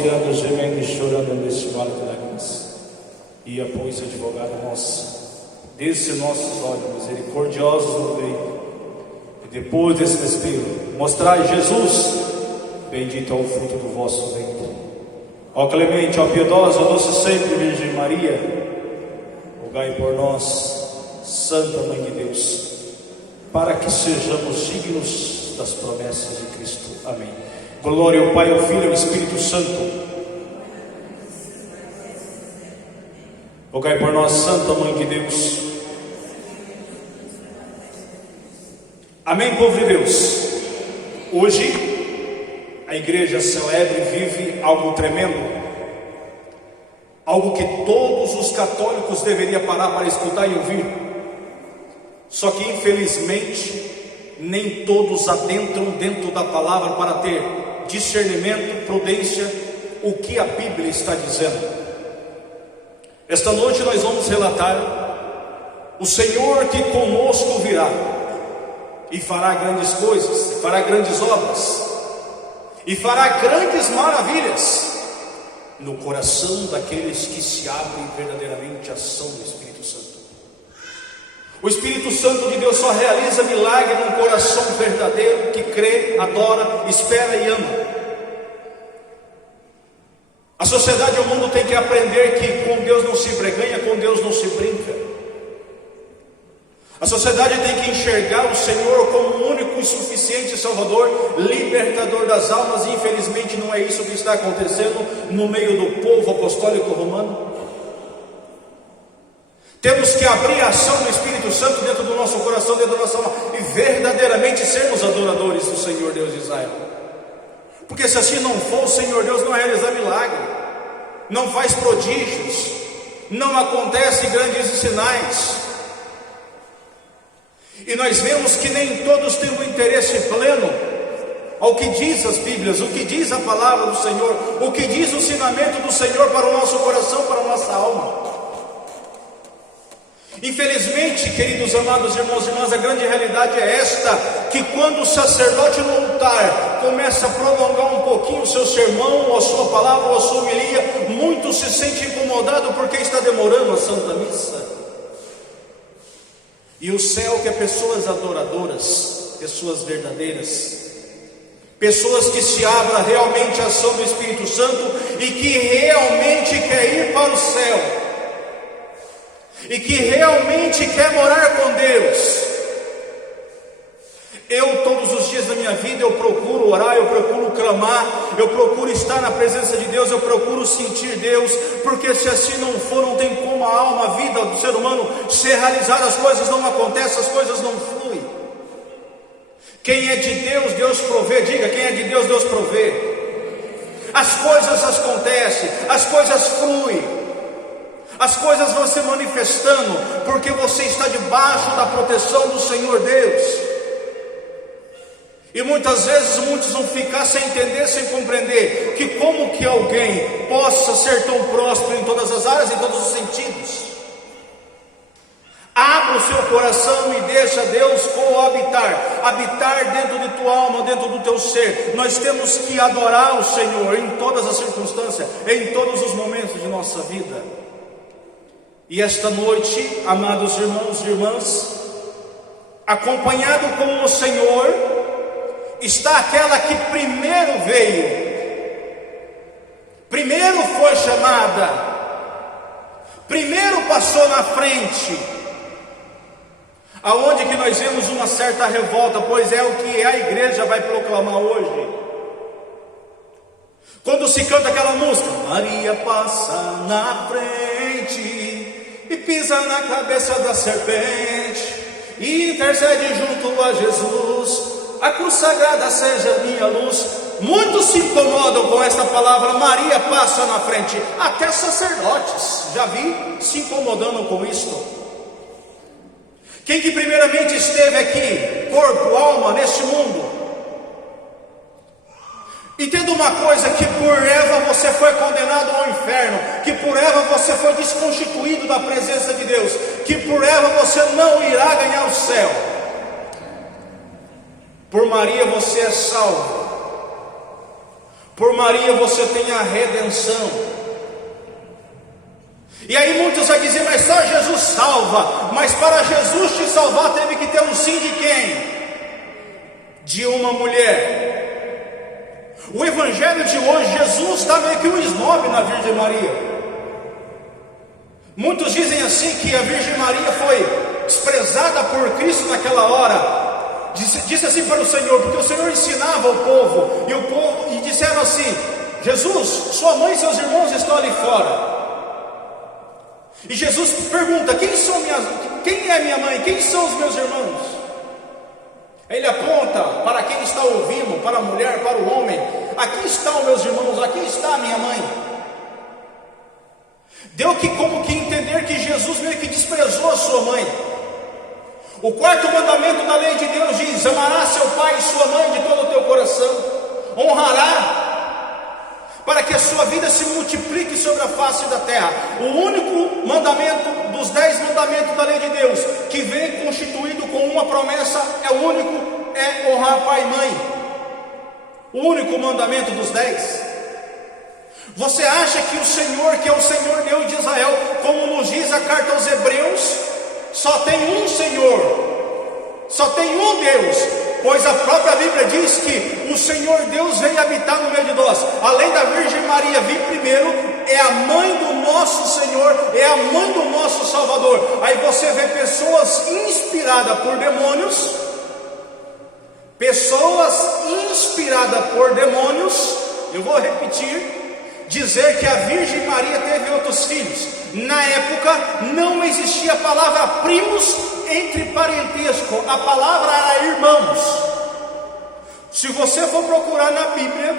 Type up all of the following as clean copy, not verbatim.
suspirando, gemendo e chorando neste vale de lágrimas. Ia, pois, advogado nosso, desce nossos olhos misericordiosos no leito, e depois desse respiro, mostrai Jesus, bendito é o fruto do vosso ventre. Ó clemente, ó piedosa, ó doce sempre Virgem Maria, rogai por nós, Santa Mãe de Deus, para que sejamos dignos das promessas de Cristo. Amém. Glória ao Pai, ao Filho e ao Espírito Santo. Rogai por nós, Santa Mãe de Deus. Amém, povo de Deus. Hoje a igreja celebra e vive algo tremendo, algo que todos os católicos deveriam parar para escutar e ouvir. Só que infelizmente nem todos adentram dentro da palavra para ter discernimento, prudência, o que a Bíblia está dizendo. Esta noite nós vamos relatar o Senhor que conosco virá e fará grandes coisas, e fará grandes obras, e fará grandes maravilhas no coração daqueles que se abrem verdadeiramente à ação do Espírito Santo. O Espírito Santo de Deus só realiza milagre num coração verdadeiro que crê, adora, espera e ama. A sociedade e o mundo tem que aprender que com Deus não se breganha, com Deus não se brinca. A sociedade tem que enxergar o Senhor como o único e suficiente Salvador, libertador das almas, e infelizmente não é isso que está acontecendo no meio do povo apostólico romano. Temos que abrir a ação do Espírito Santo dentro do nosso coração, dentro da nossa alma, e verdadeiramente sermos adoradores do Senhor Deus de Israel. Porque se assim não for, o Senhor Deus não realiza milagre, não faz prodígios, não acontece grandes sinais. E nós vemos que nem todos têm um interesse pleno ao que diz as Bíblias, o que diz a palavra do Senhor, o que diz o ensinamento do Senhor para o nosso coração, para a nossa alma. Infelizmente, queridos amados irmãos e irmãs, a grande realidade é esta, que quando o sacerdote no altar começa a prolongar um pouquinho o seu sermão, ou a sua palavra, ou a sua homilia, muitos se sentem incomodados porque está demorando a Santa Missa. E o céu quer pessoas adoradoras, pessoas verdadeiras, pessoas que se abram realmente à ação do Espírito Santo e que realmente quer ir para o céu, e que realmente quer morar com Deus. Eu todos os dias da minha vida eu procuro orar, eu procuro clamar, eu procuro estar na presença de Deus, eu procuro sentir Deus, porque se assim não for, não tem como a alma, a vida do ser humano ser realizada, as coisas não acontecem, as coisas não fluem. Quem é de Deus, Deus provê. Diga, quem é de Deus, Deus provê. As coisas acontecem, as coisas fluem, as coisas vão se manifestando, porque você está debaixo da proteção do Senhor Deus. E muitas vezes muitos vão ficar sem entender, sem compreender, que como que alguém possa ser tão próspero em todas as áreas, em todos os sentidos. Abra o seu coração e deixa Deus habitar dentro de tua alma, dentro do teu ser. Nós temos que adorar o Senhor em todas as circunstâncias, em todos os momentos de nossa vida. E esta noite, amados irmãos e irmãs, acompanhado com o Senhor, está aquela que primeiro veio, primeiro foi chamada, primeiro passou na frente. Aonde que nós vemos uma certa revolta, pois é o que a igreja vai proclamar hoje. Quando se canta aquela música, Maria passa na frente e pisa na cabeça da serpente, e intercede junto a Jesus, a cruz sagrada seja minha luz. Muitos se incomodam com esta palavra, Maria passa na frente. Até sacerdotes, já vi, se incomodando com isto. Quem que primeiramente esteve aqui, corpo, alma, neste mundo? Entenda uma coisa, que por Eva você foi condenado ao inferno, que por Eva você foi desconstituído da presença de Deus, que por Eva você não irá ganhar o céu. Por Maria você é salvo. Por Maria você tem a redenção. E aí muitos vão dizer, mas só Jesus salva. Mas para Jesus te salvar teve que ter um sim de quem? De uma mulher. O evangelho de hoje, Jesus está meio que um esnobe na Virgem Maria. Muitos dizem assim que a Virgem Maria foi desprezada por Cristo naquela hora. Disse assim para o Senhor, porque o Senhor ensinava o povo, e disseram assim: Jesus, sua mãe e seus irmãos estão ali fora. E Jesus pergunta: quem é minha mãe? Quem são os meus irmãos? Ele aponta para quem está ouvindo, para a mulher, para o homem: aqui estão meus irmãos, aqui está a minha mãe. Deu que como que entender que Jesus meio que desprezou a sua mãe. O quarto mandamento da lei de Deus diz: amarás seu pai e sua mãe de todo o teu coração, honrará, para que a sua vida se multiplique sobre a face da terra. O único mandamento dos 10 mandamentos da lei de Deus que vem constituído com uma promessa é honrar pai e mãe. O único mandamento dos 10. Você acha que o Senhor, que é o Senhor Deus de Israel, como nos diz a carta aos Hebreus, só tem um Senhor, só tem um Deus? Pois a própria Bíblia diz que o Senhor Deus veio habitar no meio de nós. Além da Virgem Maria vir primeiro, é a mãe do nosso Senhor, é a mãe do nosso Salvador. Aí você vê pessoas inspiradas por demônios, eu vou repetir, dizer que a Virgem Maria teve outros filhos. Na época não existia a palavra primos entre parentesco, a palavra era irmãos. Se você for procurar na Bíblia,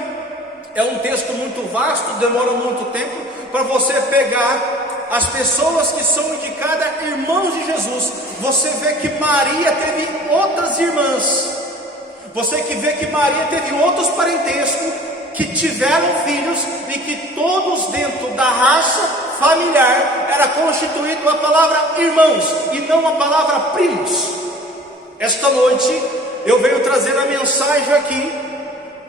é um texto muito vasto, demora muito tempo para você pegar as pessoas que são indicadas irmãos de Jesus. Você vê que Maria teve outras irmãs, você que vê que Maria teve outros parentescos que tiveram filhos, e que todos dentro da raça familiar era constituído a palavra irmãos e não a palavra primos. Esta noite eu venho trazer a mensagem aqui,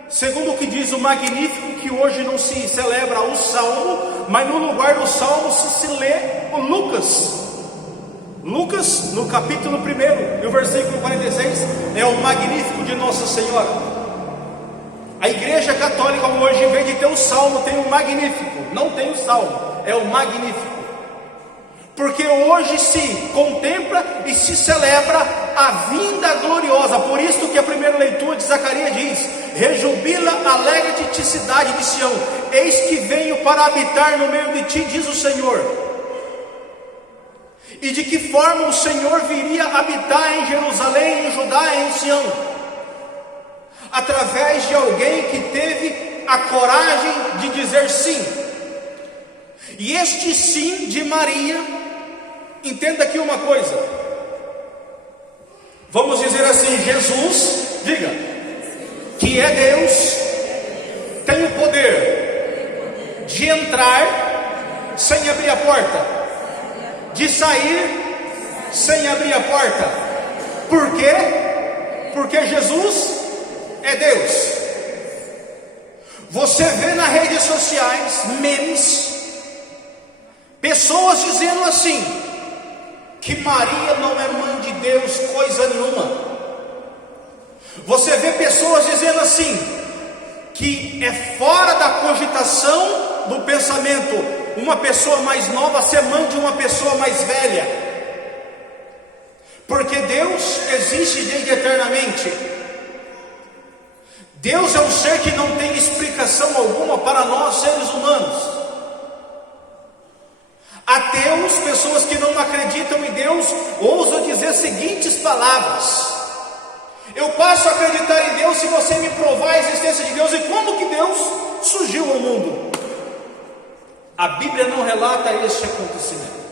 segundo o que diz o Magnífico, que hoje não se celebra o Salmo, mas no lugar do Salmo se lê o Lucas. Lucas, no capítulo 1, e o versículo 46, é o Magnífico de Nossa Senhora. A Igreja Católica hoje, em vez de ter o Salmo, tem o Magnífico. Não tem o Salmo, é o Magnífico. Porque hoje se contempla e se celebra a vinda gloriosa. Por isso que a primeira leitura de Zacarias diz: rejubila, alegra-te, cidade de Sião, eis que venho para habitar no meio de ti, diz o Senhor. E de que forma o Senhor viria habitar em Jerusalém, em Judá, em Sião? Através de alguém que teve a coragem de dizer sim. E este sim de Maria, entenda aqui uma coisa, vamos dizer assim: Jesus, diga, que é Deus, tem o poder de entrar sem abrir a porta, de sair sem abrir a porta. Por quê? Porque Jesus é Deus. Você vê nas redes sociais memes, pessoas dizendo assim, que Maria não é mãe de Deus coisa nenhuma. Você vê pessoas dizendo assim, que é fora da cogitação do pensamento uma pessoa mais nova ser mãe de uma pessoa mais velha, porque Deus existe desde eternamente. Deus é um ser que não tem explicação alguma para nós seres humanos. Ateus, pessoas que não acreditam em Deus, ousam dizer as seguintes palavras: eu passo a acreditar em Deus se você me provar a existência de Deus. E como que Deus surgiu ao mundo? A Bíblia não relata este acontecimento.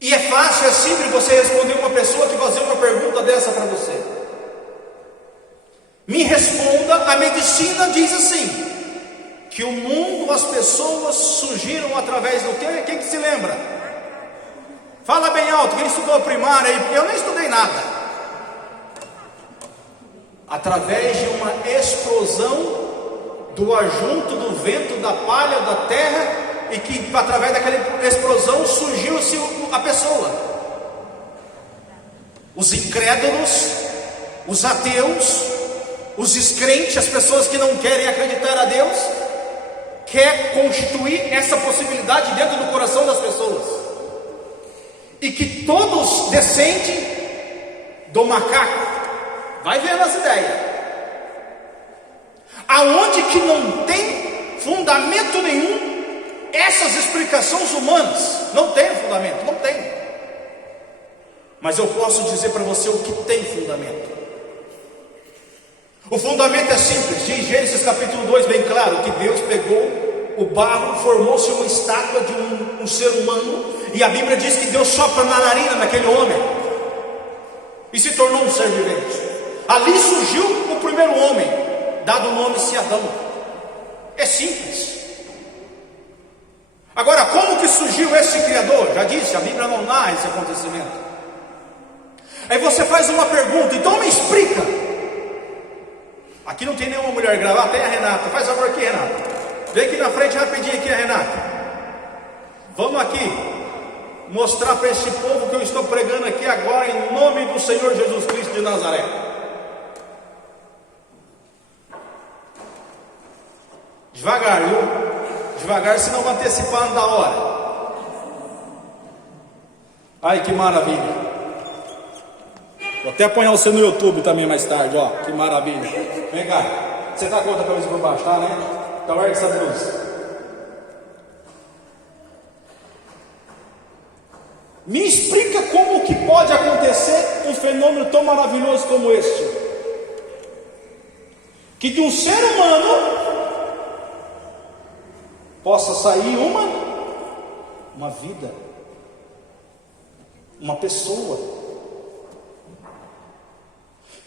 E é fácil, é simples você responder uma pessoa que fazer uma pergunta dessa para você. Me responda, a medicina diz assim, que o mundo, as pessoas surgiram através do quê? Quem que se lembra? Fala bem alto, quem estudou primária aí, porque eu nem estudei nada. através de uma explosão do ajunto do vento, da palha, da terra, e que através daquela explosão surgiu-se a pessoa. Os incrédulos, os ateus, os descrentes, as pessoas que não querem acreditar a Deus, quer constituir essa possibilidade dentro do coração das pessoas, e que todos descendem do macaco. Vai vendo as ideias, aonde que não tem fundamento nenhum, essas explicações humanas não tem fundamento, não tem. Mas eu posso dizer para você o que tem fundamento. O fundamento é simples, diz Gênesis capítulo 2 bem claro, que Deus pegou o barro, formou-se uma estátua de um ser humano, e a Bíblia diz que Deus sopra na narina naquele homem, e se tornou um ser vivente. Ali surgiu o primeiro homem, dado o nome-se Adão. É simples. Agora, como que surgiu esse Criador? Já disse, a Bíblia não narra esse acontecimento. Aí você faz uma pergunta, então me explica. Aqui não tem nenhuma mulher gravata, tem a Renata. Faz favor aqui, Renata. Vem aqui na frente rapidinho aqui, a Renata. Vamos aqui mostrar para esse povo que eu estou pregando aqui agora em nome do Senhor Jesus Cristo de Nazaré. Devagar, viu? Devagar, senão vai antecipar da hora. Ai, que maravilha. Vou até apanhar você no YouTube também mais tarde, ó. Que maravilha. Vem cá. Você tá com outra camisa por baixo, tá, né? Então ergue essa blusa. Me explica como que pode acontecer um fenômeno tão maravilhoso como este. Que de um ser humano possa sair uma vida, uma pessoa.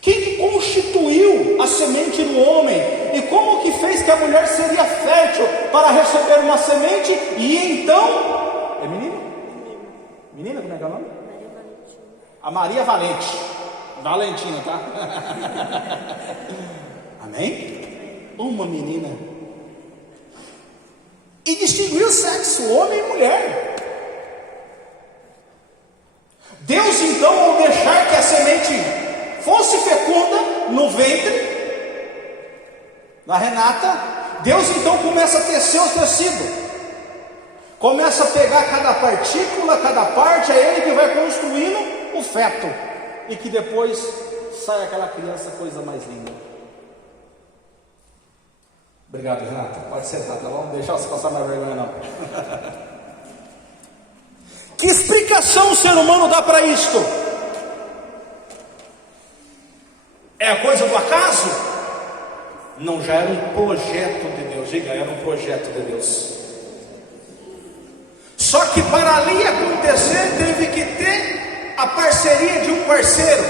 Quem que constituiu a semente do homem? E como que fez que a mulher seria fértil para receber uma semente? E então, é menina? Menina, como é que é o nome? A Maria Valente. Valentina, tá? Amém? Uma menina. E distinguiu o sexo, homem e mulher. Deus então, ao deixar que a semente fosse fecunda no ventre da Renata, Deus então começa a tecer o tecido, começa a pegar cada partícula, cada parte, é Ele que vai construindo o feto, e que depois sai aquela criança, coisa mais linda. Obrigado, Renata. Pode sentar, tá bom? Não deixar você passar mais vergonha, não. Que explicação o ser humano dá para isto? É a coisa do acaso? Não, já era um projeto de Deus. Diga, era um projeto de Deus. Só que para ali acontecer, teve que ter a parceria de um parceiro.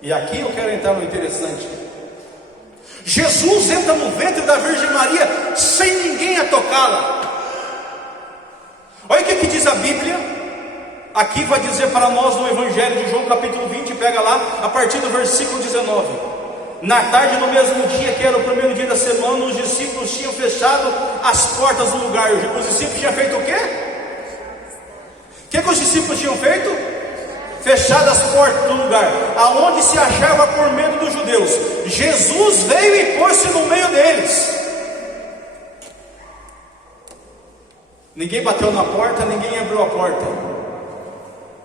E aqui eu quero entrar no interessante. Jesus entra no ventre da Virgem Maria sem ninguém a tocá-la. Olha o que diz a Bíblia. Aqui vai dizer para nós no Evangelho de João capítulo 20, pega lá, a partir do versículo 19. Na tarde do mesmo dia, que era o primeiro dia da semana, os discípulos tinham fechado as portas do lugar. Os discípulos tinham feito o quê? O que os discípulos tinham feito? Fechado as portas do lugar, aonde se achava por medo dos judeus. Jesus veio e pôs-se no meio deles. Ninguém bateu na porta, ninguém abriu a porta.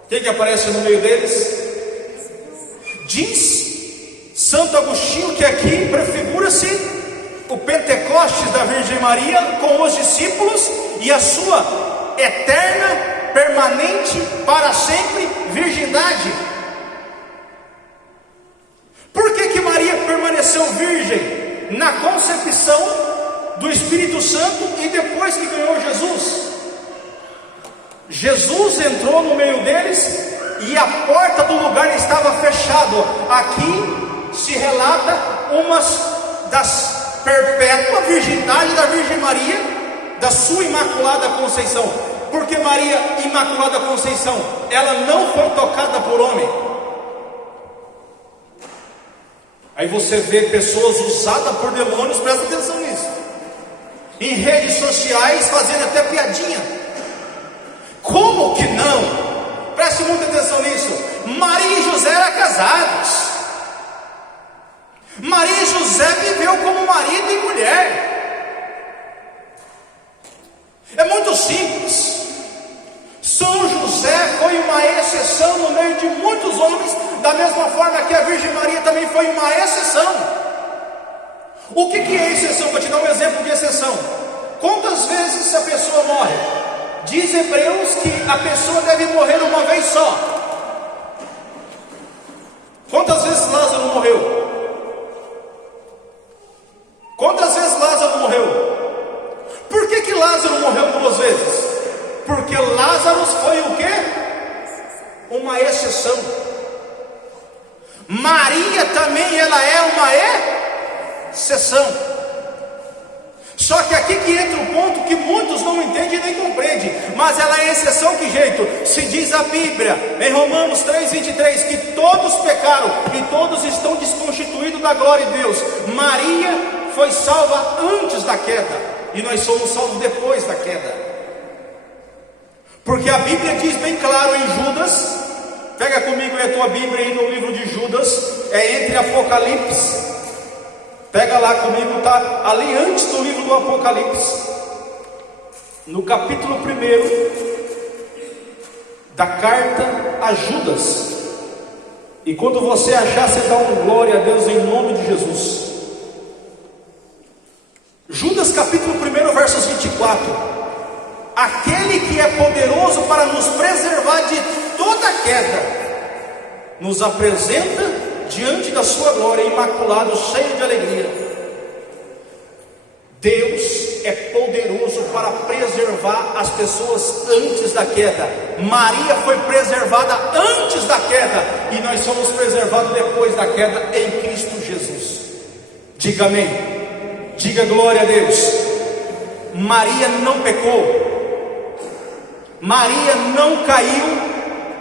Quem que aparece no meio deles? Diz Santo Agostinho que aqui prefigura-se o Pentecostes da Virgem Maria com os discípulos e a sua eterna, permanente, para sempre virgindade. Por que Maria permaneceu virgem na concepção do Espírito Santo e depois que ganhou Jesus? Jesus entrou no meio deles e a porta do lugar estava fechada. Aqui se relata uma das perpétua virgindade da Virgem Maria, da sua Imaculada Conceição. Porque Maria Imaculada Conceição, ela não foi tocada por homem. Aí você vê pessoas usadas por demônios, presta atenção nisso, em redes sociais fazendo até piadinha. Como que não? Preste muita atenção nisso. Maria e José eram casados. Maria e José viveu como marido e mulher. É muito simples. São José foi uma exceção no meio de muitos homens, da mesma forma que a Virgem Maria também foi uma exceção. O que é exceção? Vou te dar um exemplo de exceção. Quantas vezes a pessoa morre? Diz Hebreus que a pessoa deve morrer uma vez só. Quantas vezes Lázaro morreu? Quantas vezes Lázaro morreu? Por que Lázaro morreu 2 vezes? Porque Lázaro foi o quê? Uma exceção. Maria também, ela é uma exceção. Só que aqui que entra o ponto que muitos não entendem nem compreendem. Mas ela é exceção que jeito? Se diz a Bíblia, em Romanos 3,23, que todos pecaram e todos estão desconstituídos da glória de Deus. Maria foi salva antes da queda, e nós somos salvos depois da queda. Porque a Bíblia diz bem claro em Judas, pega comigo a tua Bíblia aí no livro de Judas, é entre Apocalipse, pega lá comigo, está ali antes do livro do Apocalipse, no capítulo 1 da carta a Judas. E quando você achar, você dá um glória a Deus em nome de Jesus. Judas capítulo 1, versos 24. Aquele que é poderoso para nos preservar de toda queda, nos apresenta diante da sua glória, imaculado, cheio de alegria. Deus é poderoso para preservar as pessoas antes da queda. Maria foi preservada antes da queda, e nós somos preservados depois da queda em Cristo Jesus. Diga amém. Diga glória a Deus. Maria não pecou. Maria não caiu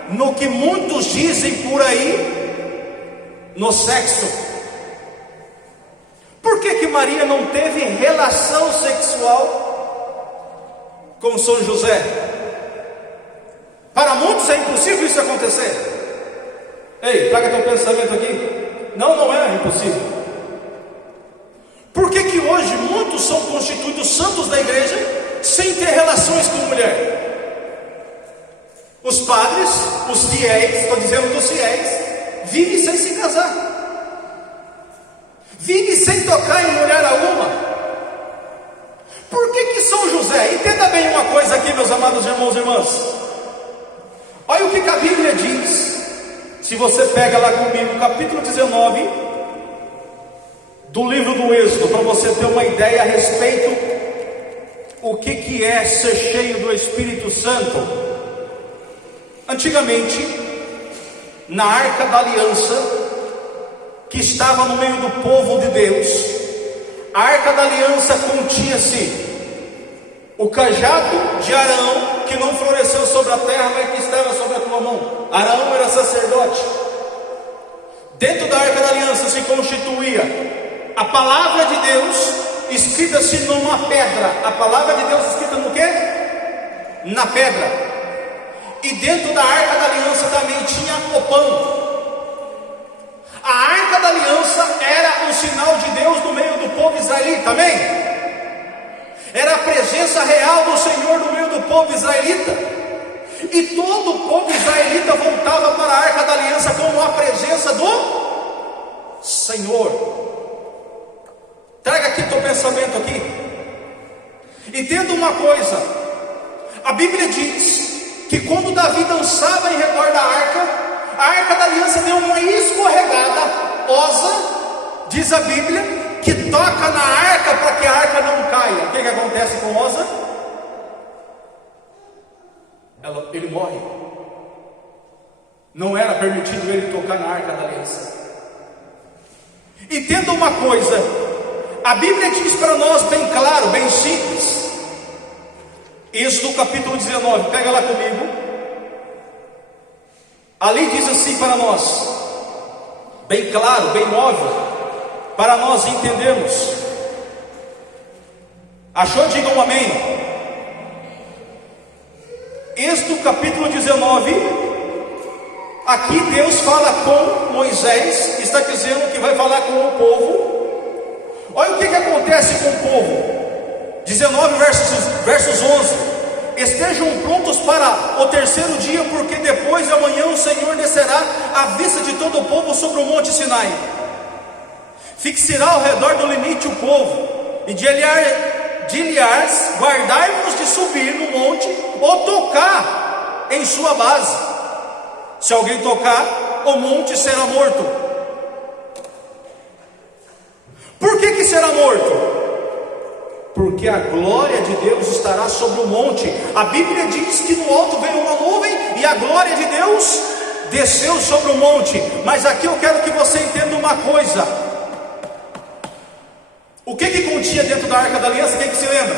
no que muitos dizem por aí, no sexo. Por que Maria não teve relação sexual com São José? Para muitos é impossível isso acontecer. Ei, traga teu pensamento aqui. Não é impossível. Por que hoje muitos são constituídos santos da igreja sem ter relações com mulher? Os padres, os fiéis, estou dizendo dos fiéis, vivem sem se casar, vivem sem tocar em mulher alguma. Por que São José? Entenda bem uma coisa aqui, meus amados irmãos e irmãs. Olha o que a Bíblia diz. Se você pega lá comigo, capítulo 19 do livro do Êxodo, para você ter uma ideia a respeito o que é ser cheio do Espírito Santo. Antigamente, na Arca da Aliança, que estava no meio do povo de Deus, a Arca da Aliança continha-se o cajado de Arão, que não floresceu sobre a terra, mas que estava sobre a tua mão. Arão era sacerdote. Dentro da Arca da Aliança se constituía a palavra de Deus, escrita-se numa pedra. A palavra de Deus escrita no quê? Na pedra. E dentro da Arca da Aliança também tinha o pão. A Arca da Aliança era o sinal de Deus no meio do povo israelita, amém? Era a presença real do Senhor no meio do povo israelita. E todo o povo israelita voltava para a Arca da Aliança como a presença do Senhor. Traga aqui teu pensamento aqui. Entenda uma coisa. A Bíblia diz que quando Davi dançava em redor da Arca da Aliança deu uma escorregada, osa, diz a Bíblia, que toca na arca para que a arca não caia. O que acontece com osa? Ele morre. Não era permitido ele tocar na Arca da Aliança. Entenda uma coisa, a Bíblia diz para nós bem claro, bem simples. Êxodo capítulo 19, pega lá comigo. Ali diz assim para nós, bem claro, bem óbvio. para nós entendermos. Achou? Diga um amém. Êxodo capítulo 19. Aqui Deus fala com Moisés, está dizendo que vai falar com o povo. Olha o que acontece com o povo. 19 versos 11. Estejam prontos para o terceiro dia, porque depois de amanhã o Senhor descerá à vista de todo o povo sobre o monte Sinai. Fixará ao redor do limite o povo, e de Elias guardai-vos de subir no monte ou tocar em sua base. Se alguém tocar, o monte será morto. Por que será morto? Porque a glória de Deus estará sobre o monte. A Bíblia diz que no alto veio uma nuvem e a glória de Deus desceu sobre o monte. Mas aqui eu quero que você entenda uma coisa. O que continha dentro da Arca da Aliança? Quem que se lembra?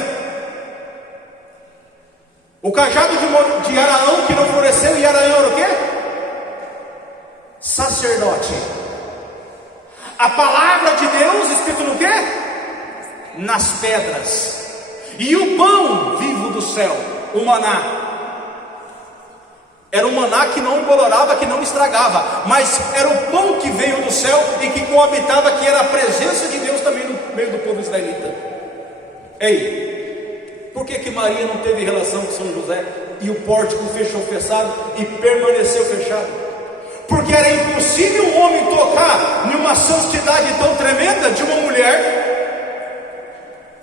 O cajado de Araão que não floresceu, e Araão era o quê? Sacerdote. A palavra de Deus escrito no quê? Nas pedras. E o pão vivo do céu, o maná. Era um maná que não embolorava, que não estragava, mas era o pão que veio do céu e que coabitava, que era a presença de Deus também no meio do povo israelita. Ei, por que Maria não teve relação com São José e o pórtico fechou fechado e permaneceu fechado? Porque era impossível um homem tocar numa santidade tão tremenda de uma mulher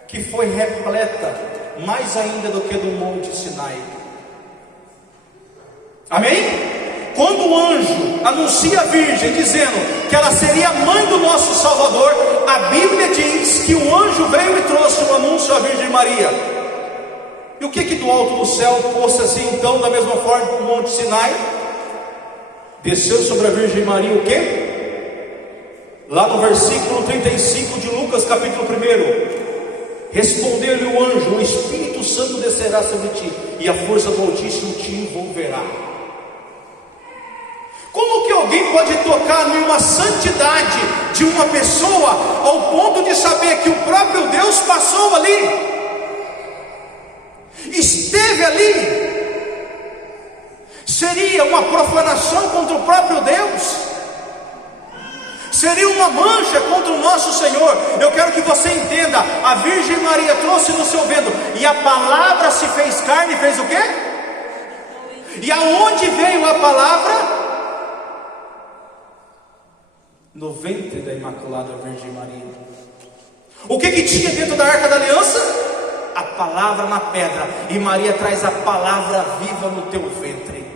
que foi repleta mais ainda do que do monte Sinai. Amém? Quando o anjo anuncia a virgem dizendo que ela seria a mãe do nosso Salvador, a Bíblia diz que o anjo veio e trouxe um anúncio à Virgem Maria. E o que do alto do céu pôs-se então da mesma forma que o monte Sinai? Desceu sobre a Virgem Maria o quê? Lá no versículo 35 de Lucas capítulo 1. Respondeu-lhe o anjo: o Espírito Santo descerá sobre ti, e a força do Altíssimo te envolverá. Como que alguém pode tocar numa santidade de uma pessoa ao ponto de saber que o próprio Deus passou ali, esteve ali? Seria uma profanação contra o próprio Deus, seria uma mancha contra o nosso Senhor. Eu quero que você entenda, a Virgem Maria trouxe no seu ventre, e a palavra se fez carne e fez o quê? E aonde veio a palavra? No ventre da Imaculada Virgem Maria. O que tinha dentro da Arca da Aliança? A palavra na pedra, e Maria traz a palavra viva no teu ventre.